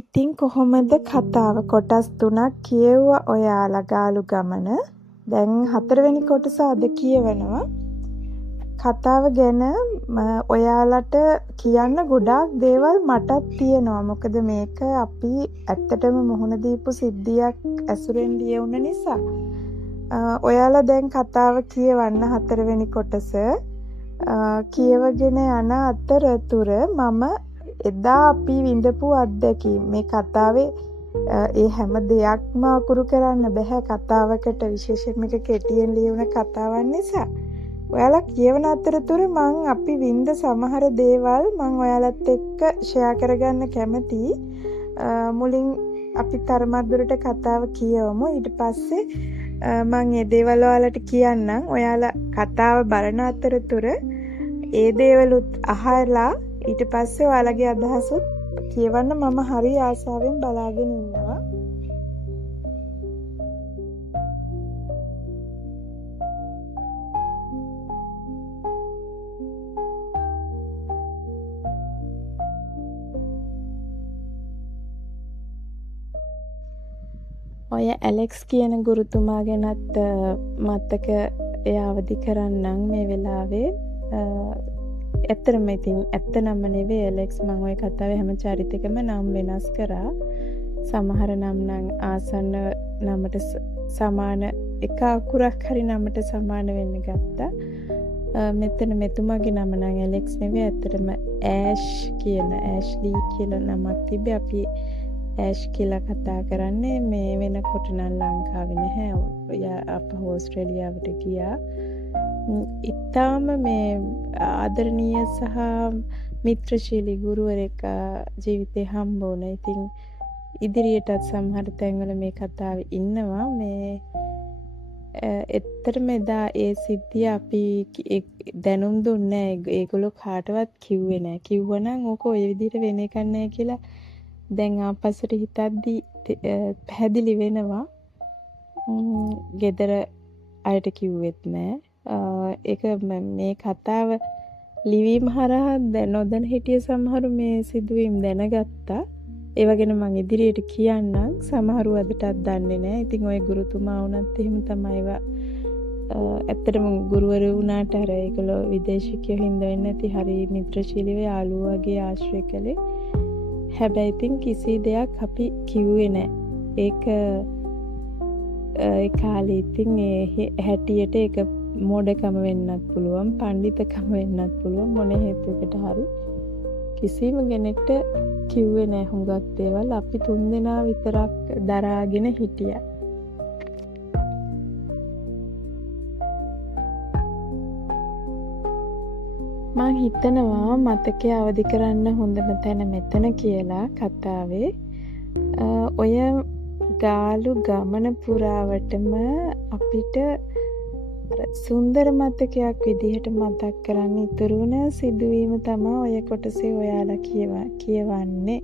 ඉතින් කොහොමද කතාව කොටස් 3ක් කියෙව්වා ඔයාලා ගාලු ගමන. දැන් 4 වෙනි කොටස අද කියවනවා. කතාව ගැන ඔයාලට කියන්න ගොඩාක් දේවල් මටත් තියෙනවා. මොකද මේක අපි ඇත්තටම මුහුණ දීපු සිද්ධියක් ඇසුරෙන් ලියවුන නිසා. ඔයාලා දැන් කතාව කියවන්න 4 වෙනි කොටස. කියවගෙන යන අතරතුර මම එදා අපි විඳපු අත්දැකීම් මේ කතාවේ ඒ හැම දෙයක්ම අකුරු කරන්න බෑ කතාවකට, විශේෂයෙන් මේක කෙටියෙන් ලියවන කතාවක් නිසා. ඔයාලා කියවන අතරතුර අපි විඳ සමහර දේවල් මම ඔයාලත් එක්ක ෂෙයා කරගන්න කැමතියි. මුලින් අපි තරමක් දුරට කතාව කියවමු. ඊට පස්සේ මම මේ දේවල් ඔයාලට කියන්නම්. ඔයාලා කතාව බලන අතරතුර ඒ දේවලුත් අහලා ඊට පස්සේ ඔයාලගේ අදහසුත් කියවන්න මම හරි ආසාවෙන් බලාගෙන ඉන්නවා. ඔය ඇලෙක්ස් කියන ගුරුතුමා ගැනත් මතක අවදි කරන්නම් මේ වෙලාවේ. ඇත්තටම ඉතින් ඇත්ත නම නෙවෙයි ඇලෙක්ස්. මම ওই කතාවේ හැම චරිතයකම නම් වෙනස් කරා. සමහර නම් නම් ආසන්න නමට සමාන එක අකුරක් හරි නමට සමාන වෙන්න ගත්තා. මෙතන මෙතුමාගේ නම නම් ඇලෙක්ස් නෙවෙයි. ඇත්තටම ඇෂ් කියන ඇෂ්ලි කියලා නමක් තිබ්බේ. අපි ඇෂ් කියලා කතා කරන්නේ. මේ වෙනකොට නම් ලංකාවේ නැහැ. අපහු ඕස්ට්‍රේලියාවට ගියා. ඉතාම මේ ආදරණීය සහ මිත්‍රශීලී ගුරුවරයෙක් ජීවිතේ හම්බ වුණා. ඉතින් ඉදිරියටත් සමහර තැන්වල මේ කතාවේ ඉන්නවා. මේ ඇත්තටම එදා ඒ සිද්ධිය අපි දැනුම් දුන්නේ නැහැ. ඒගොල්ලෝ කාටවත් කිව්වේ නැහැ. කිව්වනම් ඕක ඔය විදිහට වෙන එකක් නැහැ කියලා දැන් ආපස්සට හිතද්දි පැහැදිලි වෙනවා. ගෙදර අයට කිව්වෙත් නැහැ. ඒක මේ කතාව ලිවීම හරහා නොදැන හිටිය සමහරු මේ සිදුවීම් දැනගත්තා. ඒව ගැන මම ඉදිරියට කියන්නම්. සමහරු අදටත් දන්නේ නැහැ. ඉතින් ওই ගුරුතුමා වුණත් එහෙම තමයි ඒවා. ඇත්තටම ගුරුවරු වුණාට අර ඒගොල්ලෝ විදේශිකයෝ හින්දා වෙන්නේ නැති හරි මිත්‍රශීලීව යාළුවෝ වගේ ආශ්‍රය කළේ. හැබැයි ඉතින් කිසි දෙයක් අපි කිව්වේ නැහැ. ඒක ඒ කාලේ ඉතින් ඒ හැටියට ඒක මෝඩකම වෙන්නත් පුළුවන්, පඬිතකම වෙන්නත් පුළුවන්, මොන හේතුවකට හරි කිසිම කෙනෙක්ට කිව්වේ නැහැ හුඟක් දේවල්. අපි 3 දෙනා විතරක් දරාගෙන හිටියා. මං හිතනවා මතකය අවදි කරන්න හොඳම තැන මෙතන කියලා කතාවේ. ඔය ගාලු ගමන පුරාවටම අපිට සුන්දර මතකයක් විදිහට මතක් කරන්න ඉතුරු වුණ සිදුවීම තමයි ඔය කොටසේ ඔයාලා කියවන්නේ.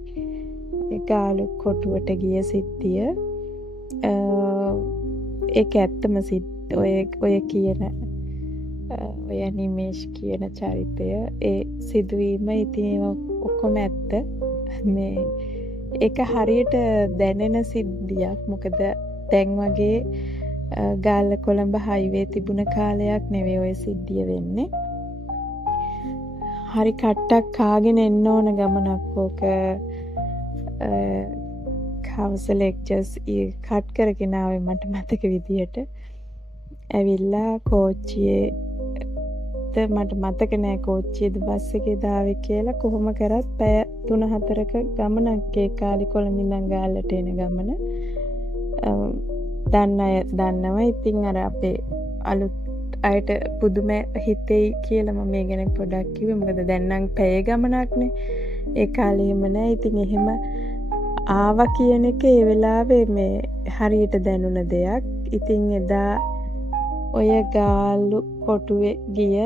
ඒ ගාලු කොටුවට ගිය සිද්ධිය. ඒක ඇත්තම ඔය කියන ඔය නිමේෂ් කියන චරිතය ඒ සිදුවීම ඉතින් ඔක්කොම ඇත්ත. මේ ඒක හරියට දැනෙන සිද්ධියක්. මොකද දැන් වගේ ගාල්ල කොළඹ හයිවේ තිබුණ කාලයක් නෙවෙයි ඔය සිද්ධිය වෙන්නේ. හරි කට්ටක් කාගෙන එන්න ඕන ගමනක් ඕක. හවස ලෙක්චර්ස් කට් කරගෙන ආවේ මට මතක විදියට. ඇවිල්ලා කෝච්චියේ මට මතක නෑ කෝච්චියේද බස් එකේද ආවේ කියලා. කොහොම කරත් පැය 3-4ක ගමනක් ඒ කාලේ කොළඹ ඉඳන් ගාල්ලට එන ගමන. දන්න අය දන්නවා. ඉතින් අර අපේ අලුත් අයට පුදුම හිතෙයි කියලා මම මේ ගැන පොඩ්ඩක් කිව්වේ. මොකද දැන් නම් පැය ගමනක්නේ. ඒ කාලේ එහෙම නෑ. ඉතින් එහෙම ආවා කියන එක ඒ වෙලාවේ මේ හරියට දැනුණ දෙයක්. ඉතින් එදා ඔය ගාලු කොටුවේ ගිය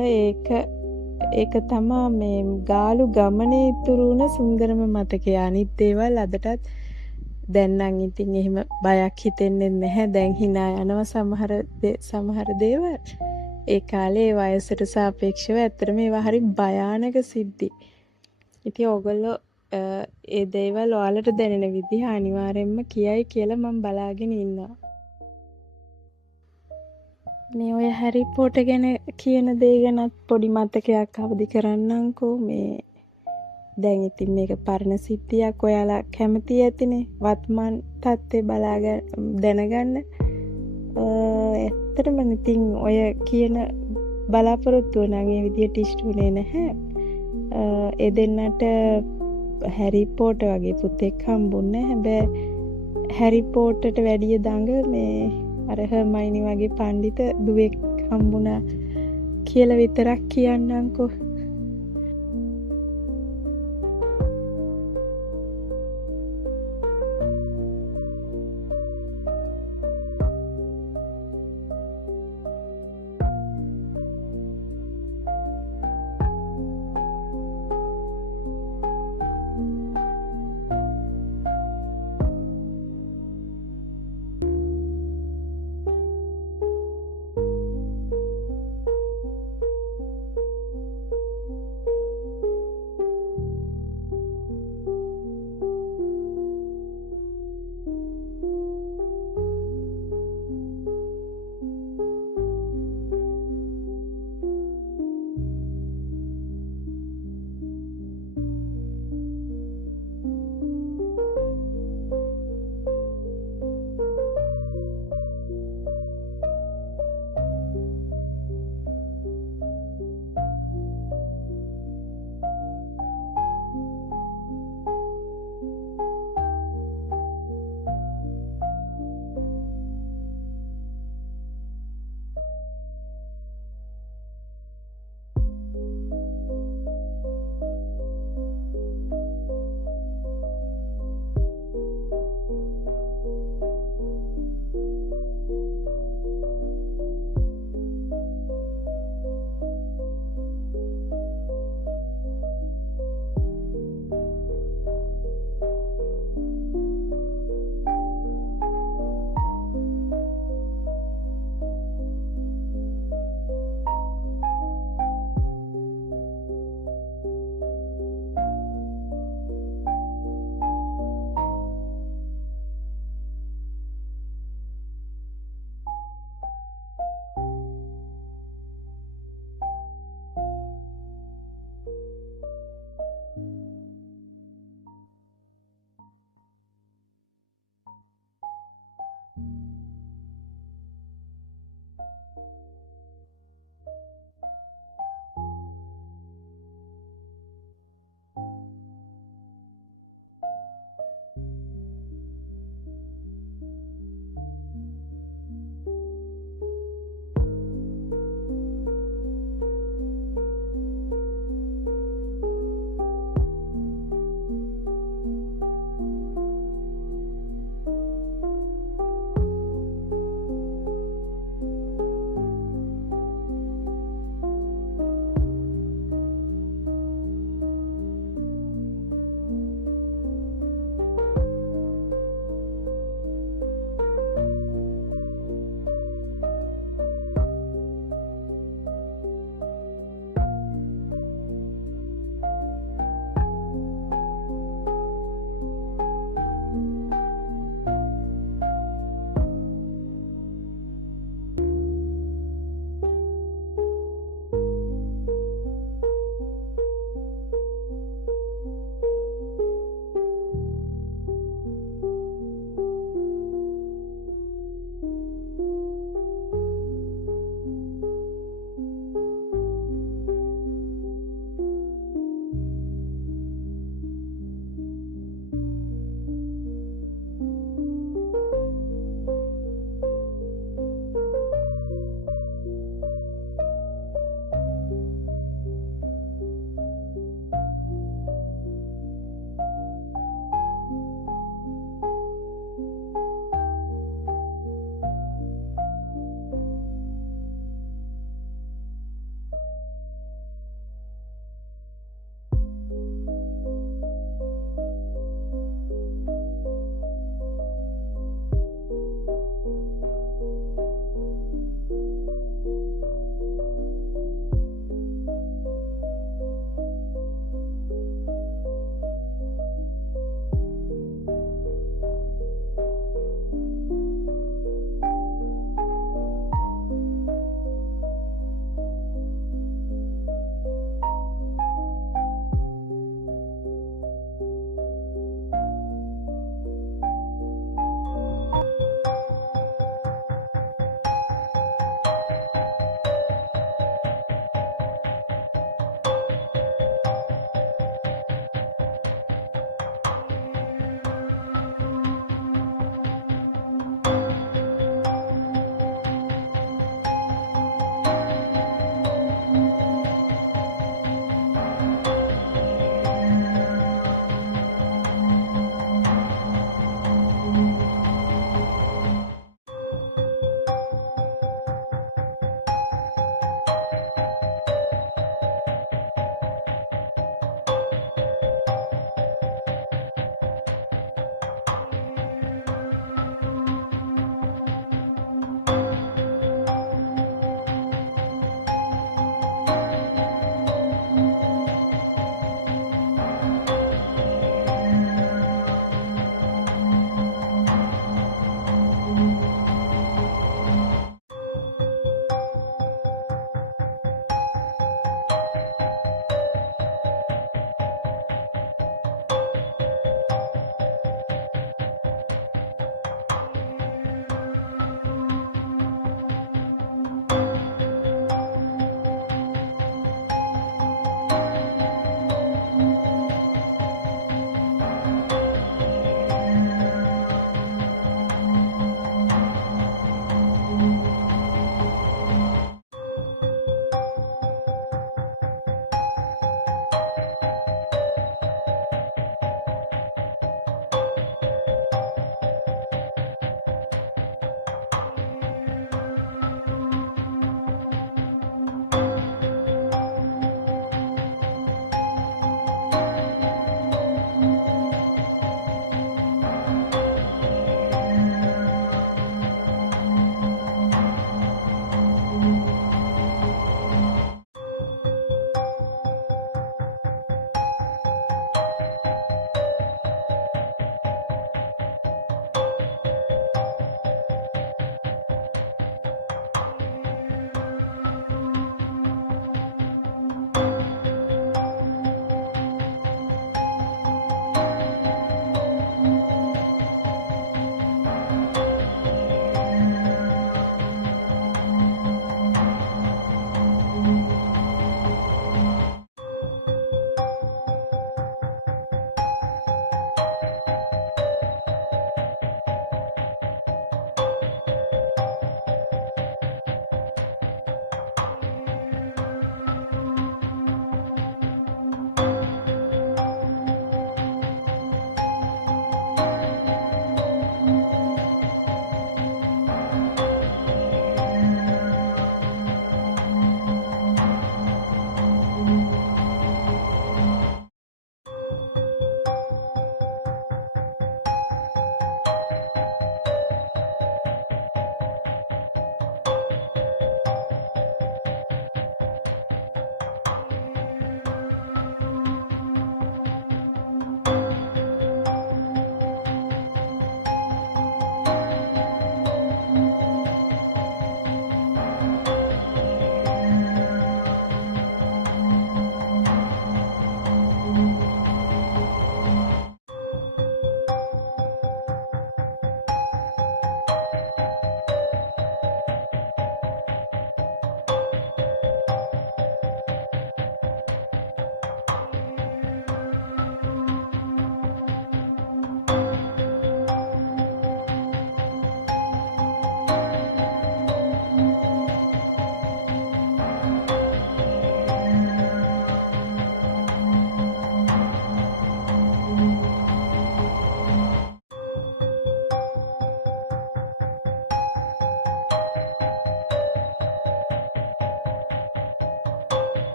ඒක තමා මේ ගාලු ගමනේ ඉතුරු වුණ සුන්දරම මතකය. අනිත් දේවල් අදටත් දැන් නම් ඉතින් එහෙම බයක් හිතෙන්නේ නැහැ. දැන් hina යනවා සමහර දේවල්. ඒ කාලේ වයසට සාපේක්ෂව ඇත්තටම ඒවා හරි භයානක සිද්ධි. ඉතින් ඕගොල්ලෝ ඒ දේවල් ඔයාලට දැනෙන විදිහ අනිවාර්යෙන්ම කියයි කියලා මම බලාගෙන ඉන්නවා. මේ ඔය හැරි පොටර් ගැන කියන දේ ගැනත් පොඩි මතකයක් අවදි කරන්නම්කෝ. මේ දැන් ඉතින් මේක පරණ සිද්ධියක්. ඔයාලා කැමති ඇතිනේ වත්මන් තත්ත්වේ දැනගන්න. ඇත්තටම ඉතින් ඔය කියන බලාපොරොත්තුව නම් ඒ විදිහට ඉෂ්ට වුණේ නැහැ. ඒ දෙන්නට හැරි පොටර් වගේ පුතෙක් හම්බුන්නේ. හැබැයි හැරි පොටර්ට වැඩිය දඟ මේ අර හර්මයිනි වගේ පණ්ඩිත දුවෙක් හම්බුණා කියලා විතරක් කියන්නම්කෝ.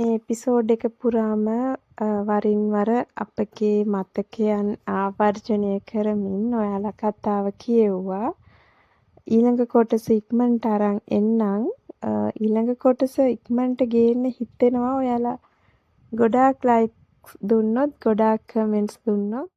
මේ එපිසෝඩ් එක පුරාම වරින් වර අපගේ මතකයන් ආවර්ජනය කරමින් ඔයාලා කතාව කියෙව්වා. ඊළඟ කොටස ඉක්මනට අරන් එන්නම්. ඊළඟ කොටස ඉක්මනට ගේන්න හිතෙනවා ඔයාලා ගොඩාක් ලයික්ස් දුන්නොත්, ගොඩාක් කමෙන්ට්ස් දුන්නොත්.